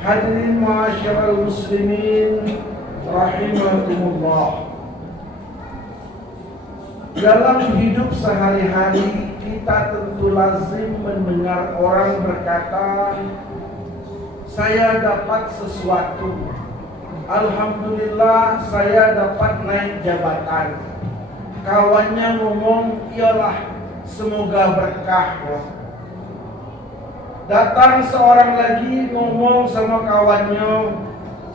Hadirin ma'asyiral muslimin rahimakumullah. Dalam hidup sehari-hari kita tentu lazim mendengar orang berkata, saya dapat sesuatu, alhamdulillah saya dapat naik jabatan. Kawannya ngomong, iyalah semoga berkah. Datang seorang lagi ngomong sama kawannya,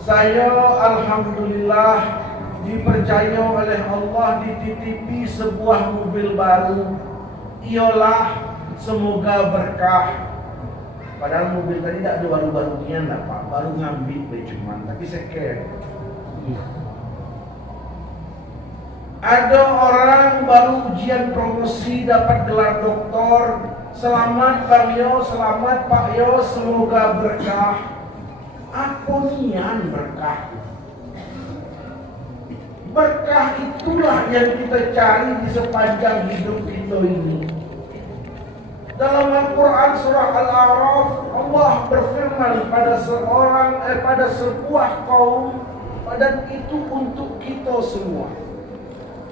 saya alhamdulillah dipercaya oleh Allah dititipi sebuah mobil baru, iyalah semoga berkah. Padahal mobil tadi tak ada baru-barunya lah Pak, baru ngambil cuman, tapi second. Ada orang baru ujian promosi dapat gelar doktor, selamat Bang Yo, selamat Pak Yo, semoga berkah. Apa nian berkah? Berkah itulah yang kita cari di sepanjang hidup kita ini. Dalam Al-Quran surah Al-A'raf, Allah berfirman pada sebuah kaum, dan itu untuk kita semua.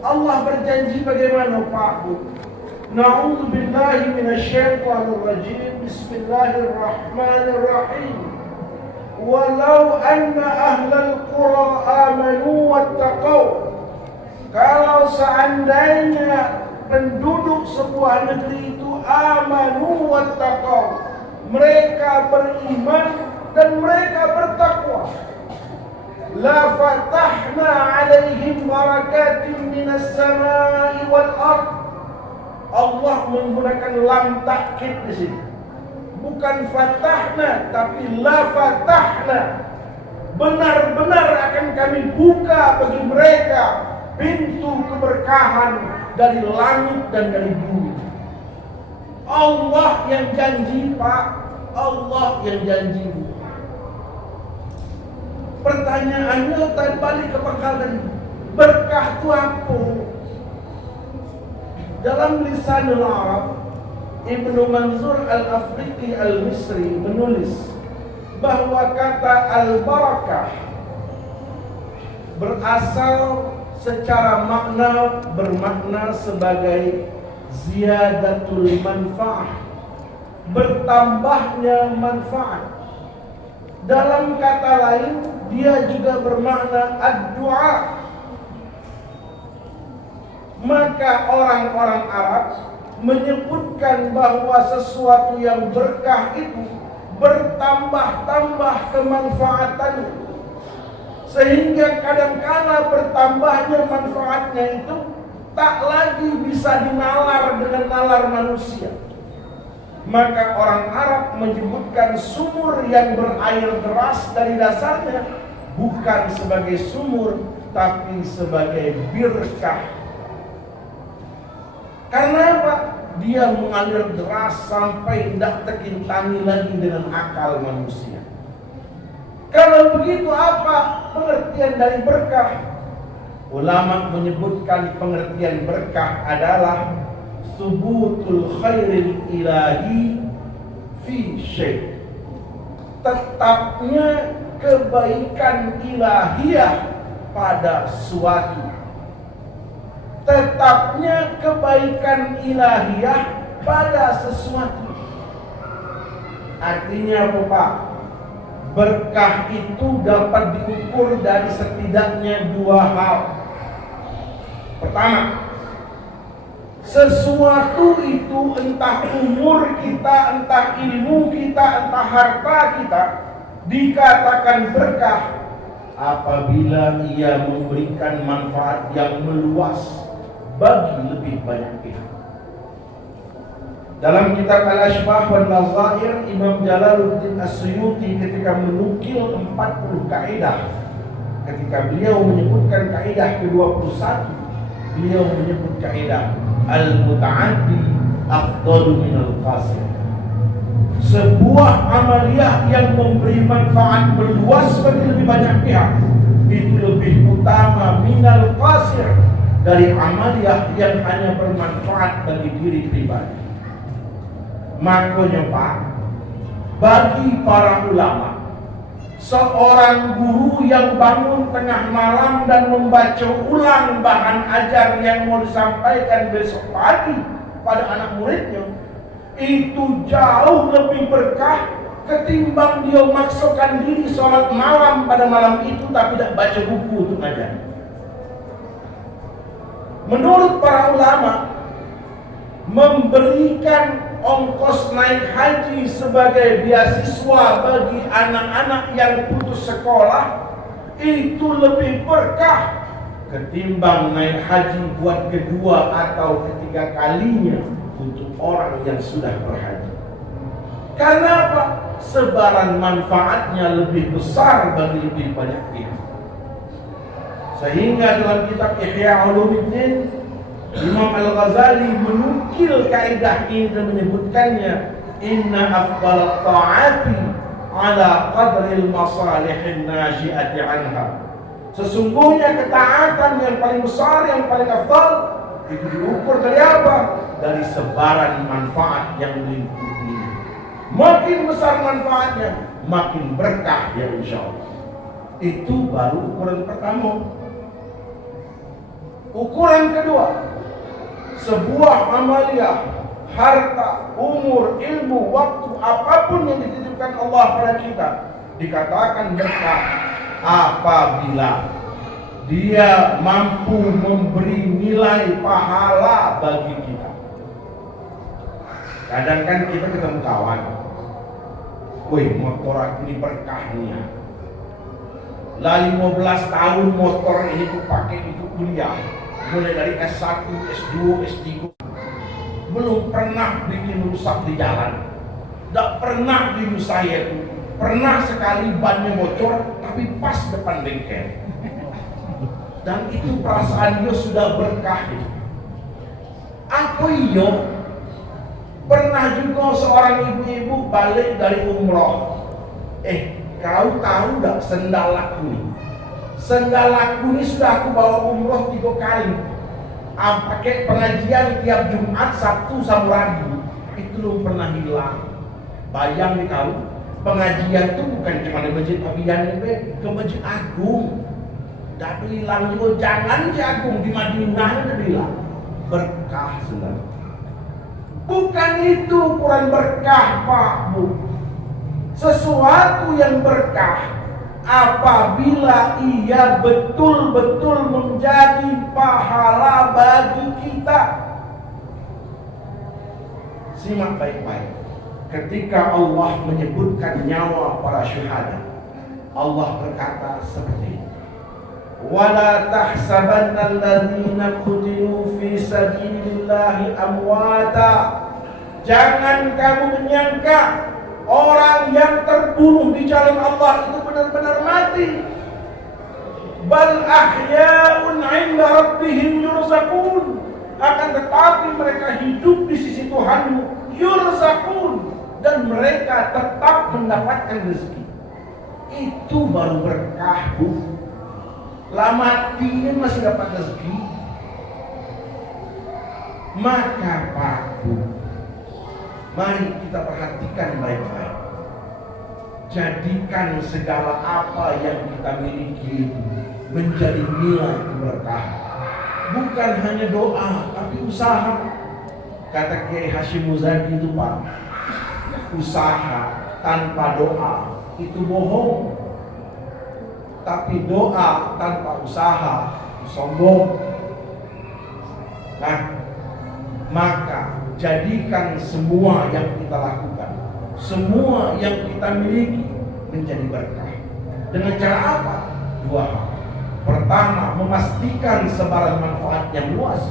Allah berjanji bagaimana Pak Bu? Na'udzu billahi minasyaitonir rajim. Bismillahirrahmanirrahim. Walau anna ahlal qura amanu wattaqau. Kalau seandainya penduduk sebuah negeri itu amanu wattaqau, mereka beriman dan mereka bertakwa, la fatahna alaihim barakatin minas samai wal ard. Allah menggunakan lam takkid di sini. Bukan fatahna tapi la fatahna. Benar-benar akan kami buka bagi mereka pintu keberkahan dari langit dan dari bumi. Allah yang janji Pak, Allah yang janji Bu. Pertanyaannya tadi balik ke pangkal tadi, berkah itu apa? Dalam lisanul Arab, Ibnu Manzur Al-Afriqi Al-Misri menulis bahwa kata al-barakah berasal secara makna bermakna sebagai ziyadatul manfaah, bertambahnya manfaat. Dalam kata lain, dia juga bermakna ad-du'a. Maka orang-orang Arab menyebutkan bahwa sesuatu yang berkah itu bertambah-tambah kemanfaatannya, sehingga kadang-kala bertambahnya manfaatnya itu tak lagi bisa dinalar dengan nalar manusia. Maka orang Arab menyebutkan sumur yang berair deras dari dasarnya bukan sebagai sumur tapi sebagai birkah. Karena apa? Dia mengalir deras sampai tidak terkintani lagi dengan akal manusia. Kalau begitu apa pengertian dari berkah? Ulama menyebutkan pengertian berkah adalah subutul khairil ilahi fi syai', tetapnya kebaikan ilahiyah pada suatu, tetapnya kebaikan ilahiyah pada sesuatu. Artinya apa Pak? Berkah itu dapat diukur dari setidaknya dua hal. Pertama, sesuatu itu entah umur kita, entah ilmu kita, entah harta kita dikatakan berkah apabila ia memberikan manfaat yang meluas bagi lebih banyak pihak. Dalam kitab Al-Ashbah wa Nazair, Imam Jalaluddin As-Suyuti ketika menukil 40 kaidah, ketika beliau menyebutkan kaidah ke-21, beliau menyebut kaidah al-muta'addi afdalu minal qasir. Sebuah amaliyah yang memberi manfaat meluas bagi lebih banyak pihak itu lebih utama minal qasir dari amaliyah yang hanya bermanfaat bagi diri pribadi. Makanya Pak, bagi para ulama Seorang guru yang bangun tengah malam dan membaca ulang bahan ajar yang mau disampaikan besok pagi pada anak muridnya, itu jauh lebih berkah ketimbang dia maksakan diri sholat malam pada malam itu tapi tidak baca buku untuk ngajar. Menurut para ulama, memberikan ongkos naik haji sebagai beasiswa bagi anak-anak yang putus sekolah itu lebih berkah ketimbang naik haji buat kedua atau ketiga kalinya untuk orang yang sudah berhaji. Karena apa? Sebaran manfaatnya lebih besar bagi lebih banyak pihak. Sehingga dalam kitab Ihya Ulumuddin, Imam Al-Ghazali menukil kaidah ini dan menyebutkannya, inna afdalat ta'ati ala qadril masalihin naji'ati anha. Sesungguhnya ketaatan yang paling besar, yang paling afdal itu diukur dari apa? Dari sebaran manfaat yang meliputi. Makin besar manfaatnya, makin berkah ya insyaallah. Itu baru ukuran pertama. Ukuran kedua, sebuah amaliyah, harta, umur, ilmu, waktu, apapun yang dititipkan Allah pada kita, dikatakan berkah apabila dia mampu memberi nilai pahala bagi kita. Kadang kan kita ketemu kawan, wih motor aku ini berkahnya, lah 15 tahun motor ini ku pakai itu kuliah, mulai dari S1, S2, S3, belum pernah bikin rusak di jalan. Tidak pernah di saya itu. Pernah sekali bannya bocor, tapi pas depan bengkel. Dan itu perasaan dia sudah berkah. Apa iyo? Pernah juga seorang ibu-ibu balik dari umroh. Kau tahu tak sendal aku ini? Sendal aku ini sudah aku bawa umroh 3 kali. Pakai pengajian tiap Jumat, Sabtu, sama Rabu. Itu belum pernah hilang. Bayang nih kau, pengajian itu bukan cuma di Masjid Abiyan ini, ke Masjid Agung. Tapi hilang juga, jangan di Agung, di Madinah udah hilang. Berkah sendal. Bukan itu ukuran berkah Pak Bu. Sesuatu yang berkah apabila ia betul-betul menjadi pahala bagi kita. Simak baik-baik. Ketika Allah menyebutkan nyawa para syuhada, Allah berkata seperti ini, wala tahsabanna alladhina qutilu fi sabilillahi amwata. Jangan kamu menyangka orang yang terbunuh di jalan Allah itu benar-benar mati. Bal ahya'un 'inda rabbihim yurzaqun. Akan tetapi mereka hidup di sisi Tuhanmu, yurzaqun, dan mereka tetap mendapatkan rezeki. Itu baru berkah Bu. Lah mati ini masih dapat rezeki. Maka Pak Bu, mari kita perhatikan baik-baik. Jadikan segala apa yang kita miliki menjadi nilai keberkahan. Bukan hanya doa, tapi usaha. Kata Kiai Hashim Muzadi itu Pak, usaha tanpa doa itu bohong. Tapi doa tanpa usaha itu sombong. Nah, maka jadikan semua yang kita lakukan, semua yang kita miliki menjadi berkah. Dengan cara apa? 2 hal. Pertama, memastikan sebaran manfaat yang luas.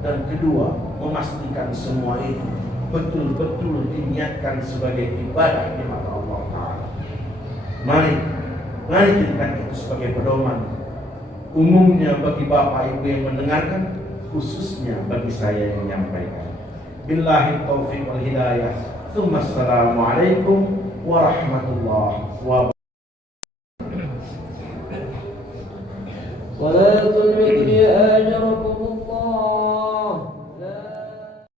Dan kedua, memastikan semua itu betul-betul diniatkan sebagai ibadah di mata Allah Ta'ala. Mari jadikan itu sebagai pedoman. Umumnya bagi Bapak Ibu yang mendengarkan, khususnya bagi saya yang menyampaikan. Billahi taufiq wal hidayah. Assalamualaikum warahmatullahi wabarakatuh.